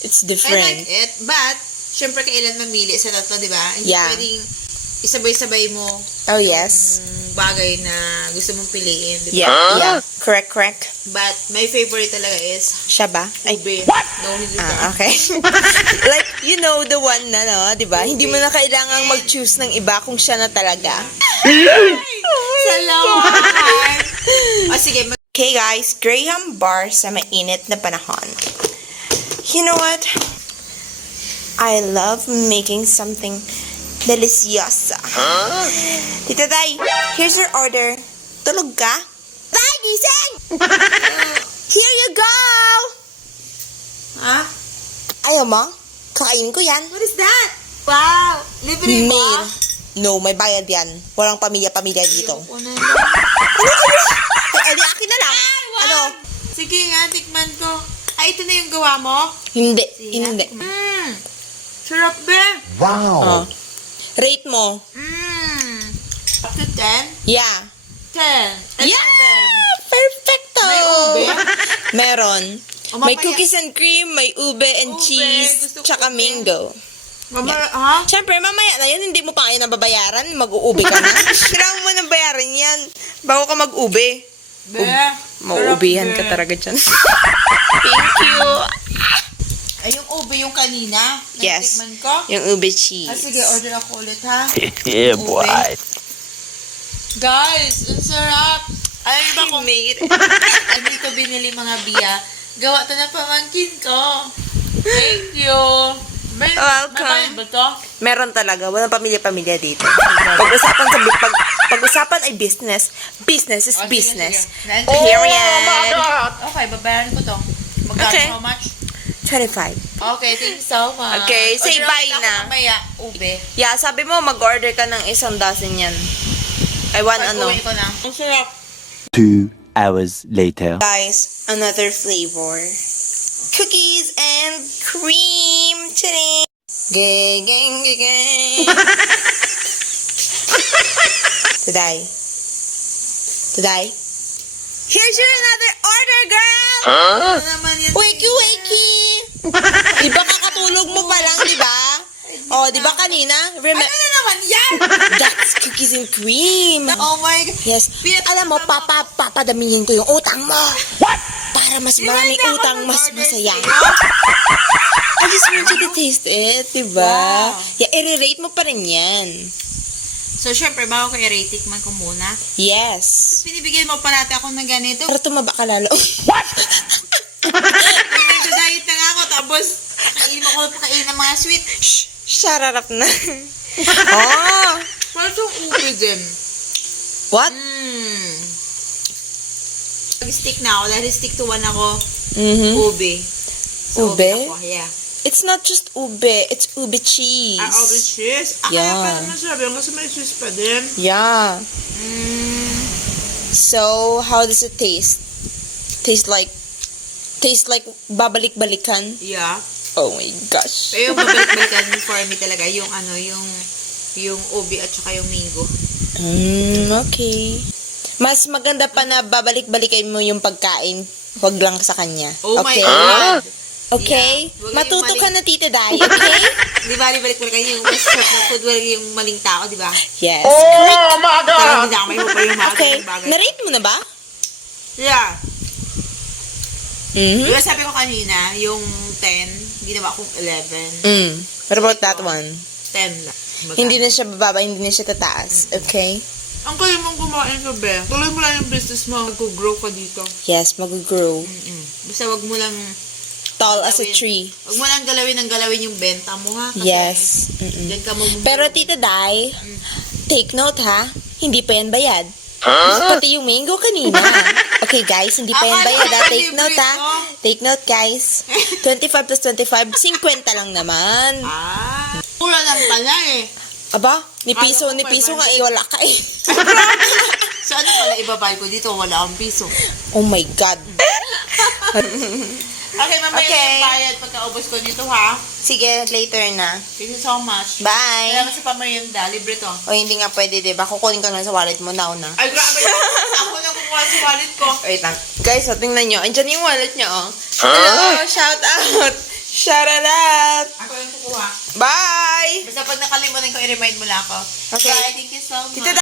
It's I different. like it, but syempre kailan mamili sa tatlo, di ba? Hindi Yeah. pwedeng isabay-sabay mo Oh, yes. bagay na gusto mong piliin, di ba? Yeah. Correct. But my favorite talaga is Siya ba? Ay, ube. No, hindi ba? okay. Like, you know the one na, no? Diba? Hindi mo na kailangang mag-choose ng iba kung siya na talaga. Salamat! O sige, Okay, guys. Graham bar sa mainit na panahon. You know what? I love making something deliciosa. Tita Day, here's your order. Tulog ka? Day, gising! Here you go! ha? Ayaw mo? Kakainin ko yan. What is that? Wow! Libre ba? Mail. No, may bayad yan. Walang pamilya-pamilya dito. Ayoko na. Ay, di akin na lang. Ano? Sige nga, tikman ko. Ay, ito na yung gawa mo? Hindi. Sige, Hindi. Sarap din. Oh. Rate mo. Up to 10? Yeah. 10. Yeah! Perfecto! May ube? Meron. O, May mamaya- cookies and cream, may ube and Ube, cheese, gusto ko tsaka ube. mango. Mama, ha? Siyempre, mamaya na yan, hindi mo pa kaya nababayaran, mag-uube ka na. Kailangan mo nang bayaran yan, bago ka mag-ube. Be. Mauubihan ka talaga dyan. Thank you. Ay, yung ube yung kanina. Yes. Natikman ko. Yung ube cheese. Sige, order ako ulit, ha? Yeah, Ube. boy. Guys, ang sarap. Ay, iba ko. Made. Hindi ko binili mga biya. Gawa to na pamangkin ko. Thank you. May, Welcome. Mabayad ba to? Meron talaga, walang pamilya-pamilya dito. Pag-usapan ay business. Business is Oh, sige, business. sige. Period. Okay, babayaran ko to. Magkano Okay. how much? 25. Okay, thank you so much. Okay, say Order bye ulit ako na. mamaya, ube. Yeah, sabi mo mag-order ka ng 1 dozen yan. I want ano. Pag-uwi ko na. Ang sarap. 2 hours later. Guys, another flavor. Cookies and cream today. Gang, gang, gang, gang. Today. Here's your another order, girl! Ano naman yan? Wakey! Di ba kakatulog mo pa lang, di ba? Oh, di ba kanina? Ano na naman yan? That's cookies and cream. Oh my God. Yes. Alam mo, papadamihin ko yung utang mo. What? Para mas maraming utang, mas masaya. I just want you to taste it, diba? Wow. Yeah, i-rate mo pa rin yan. So, syempre, bago ko i-rate man ko muna. Yes. Pinibigyan mo parati ako ng ganito. Para tumaba ka lalo. Nag-diet na nga ako, tapos kainin mo ko pakain ng mga sweet. Shh, sararap na. Oh. Parang itong ube din. What? Mag-stick na ako, dahil stick to one ako, Mm-hmm. ube. So, Ube? ako, yeah. It's not just ube, it's ube cheese. Ube cheese? Kaya Yeah. pa naman sabi, kasi may cheese pa din. Yeah. So, how does it taste? Taste like babalik-balikan? Yeah. Oh my gosh. Pero yung babalik-balikan for me talaga, yung ano, yung ube at saka yung mango. Okay. Mas maganda pa na babalik-balikan mo yung pagkain. Huwag lang sa kanya. Oh my okay? God! Okay? Yeah. Huwag Matuto yung ka na, Tita Day. Okay? Di ba, balik-balikan yung mas sarap na food, wala yung maling tao, di ba? Yes. Oh my Pero hindi na ako may pa yung mga Okay. ganung bagay. Na-rate mo na ba? Yeah. Mm-hmm. Di ba sabi ko kanina, yung 10, ginawa kong 11. What about that one? 10 lang. Hindi na siya bababa, hindi na siya tataas. Okay? Ang kaya mong kumain ka, Be. Tuloy mo lang yung business mo. Mag-grow ka dito. Yes, mag-grow. Basta wag mo lang Tall as a tree. wag mo lang galawin yung benta mo, ha? Kasi Yes. Diyan ka mo. Pero Tita Day, take note ha, hindi pa yan bayad. Pati yung mango kanina. Okay guys, hindi pa yan Akala bayad ko ha. Take libre note ha. to. Take note guys. 25 plus 25, 50 lang naman. Mura lang pala eh. Aba, ni Akala ko piso 500. nga eh, wala ka eh. So ano pala ibabay ko dito? Wala akong piso. Oh my God. Okay, mamaya Okay. na yung bayad pagkaubos ko dito, ha? Sige, later na. Thank you so much. Bye. Salamat sa pamerienda. Libre to. O hindi nga pwede diba? Kukunin ko na sa wallet mo now na. Ay, grabe. Ako na kukuha sa wallet ko. Wait lang. Guys, tingnan nyo. Andyan yung wallet niya, oh. Hello, shout out. Shout it out! Ako yung kukuha. Bye! Basta pag nakalimutan ko, i-remind mo lang ako. Okay. Bye, thank you so much. Tita